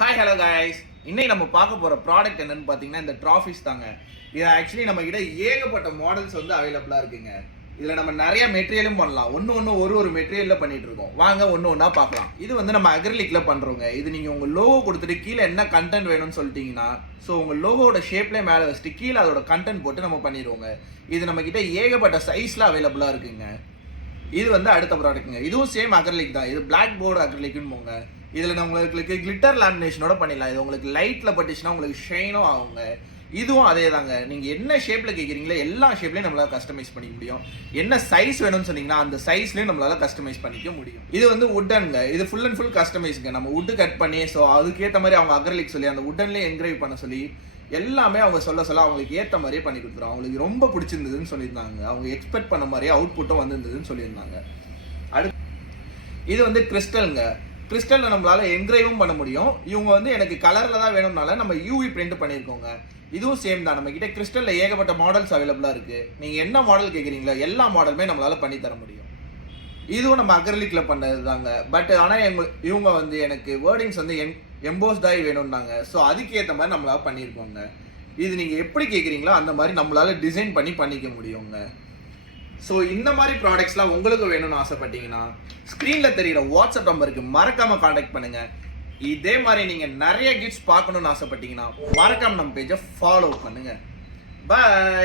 Hi hello guys, இன்னைக்கு நம்ம பார்க்க போகிற ப்ராடக்ட் என்னன்னு பார்த்தீங்கன்னா இந்த ட்ராஃபிஸ் தாங்க. இது ஆக்சுவலி நம்ம கிட்ட ஏகப்பட்ட மாடல்ஸ் வந்து அவைலபிளாக இருக்குங்க. இதில் நம்ம நிறைய மெட்டீரியலும் பண்ணலாம். ஒரு மெட்டீரியலில் பண்ணிட்டு இருக்கோம். வாங்க ஒன்றா பார்க்கலாம். இது வந்து நம்ம அக்ரிலிக்கில் பண்ணுறோங்க. இது நீங்கள் உங்கள் லோகோ கொடுத்துட்டு கீழே என்ன கண்டென்ட் வேணும்னு சொல்லிட்டீங்கன்னா, ஸோ உங்கள் லோகோட ஷேப்லேயே மேலே வச்சுட்டு கீழே அதோட கண்டென்ட் போட்டு நம்ம பண்ணிடுவோங்க. இது நம்ம கிட்ட ஏகப்பட்ட சைஸில் அவைலபிளாக இருக்குங்க. இது வந்து அடுத்த ப்ராடக்ட்டுங்க. இதுவும் சேம் அக்ரிலிக் தான். இது பிளாக் போர்டு அக்ரிலிக்னு போங்க. இதில் நான் உங்களுக்கு கிளிட்டர் லேமினேஷனோட பண்ணிடலாம். இது உங்களுக்கு லைட்டில் பட்டுச்சுன்னா உங்களுக்கு ஷைனும் ஆகுங்க. இதுவும் அதே தாங்க. நீங்கள் என்ன ஷேப்பில் கேட்குறீங்களோ எல்லா ஷேப்லேயும் நம்மளால் கஸ்டமைஸ் பண்ணிக்க முடியும். என்ன சைஸ் வேணும்னு சொன்னீங்கன்னா அந்த சைஸ்லேயும் நம்மளால் கஸ்டமைஸ் பண்ணிக்க முடியும். இது வந்து உட்டனுங்க. இது ஃபுல் அண்ட் ஃபுல் கஸ்டமைஸுங்க. நம்ம உட்டு கட் பண்ணி ஸோ அதுக்கேற்ற மாதிரி அவங்க அக்ரிலிக் சொல்லி அந்த உட்டன்லேயே என்கிரேவ் பண்ண சொல்லி எல்லாமே அவங்க சொல்ல அவங்களுக்கு ஏற்ற மாதிரியே பண்ணி கொடுத்துரும். அவங்களுக்கு ரொம்ப பிடிச்சிருந்ததுன்னு சொல்லியிருந்தாங்க. அவங்க எக்ஸ்பெக்ட் பண்ண மாதிரியே அவுட்புட்டும் வந்திருந்ததுன்னு சொல்லியிருந்தாங்க. அடுத்து இது வந்து கிறிஸ்டலுங்க. கிறிஸ்டலில் நம்மளால என்கிரேவும் பண்ண முடியும். இவங்க வந்து எனக்கு கலரில் தான் வேணும்னால நம்ம யூவி பிரிண்ட் பண்ணியிருக்கோங்க. இதுவும் சேம் தான். நம்ம கிட்ட கிறிஸ்டலில் ஏகப்பட்ட மாடல்ஸ் அவைலபிளாக இருக்குது. நீங்கள் என்ன மாடல் கேட்குறீங்களோ எல்லா மாடலுமே நம்மளால பண்ணி தர முடியும். இதுவும் நம்ம அக்ரிலிக்கில் பண்ணது தாங்க. பட் ஆனால் இவங்க வந்து எனக்கு வேர்டிங்ஸ் வந்து எம்போஸ்டாகி வேணும்னாங்க. ஸோ அதுக்கேற்ற மாதிரி நம்மளால பண்ணியிருக்கோங்க. இது நீங்கள் எப்படி கேட்குறீங்களோ அந்த மாதிரி நம்மளால டிசைன் பண்ணி பண்ணிக்க முடியுங்க. ஸோ இந்த மாதிரி ப்ராடக்ட்ஸ்லாம் உங்களுக்கு வேணும்னு ஆசைப்பட்டீங்கன்னா ஸ்க்ரீனில் தெரிகிற வாட்ஸ்அப் நம்பருக்கு மறக்காமல் காண்டாக்ட் பண்ணுங்கள். இதே மாதிரி நீங்கள் நிறைய கிஃப்ட்ஸ் பார்க்கணுன்னு ஆசைப்பட்டீங்கன்னா மறக்காமல் நம்ம பேஜை ஃபாலோ பண்ணுங்கள். பாய்.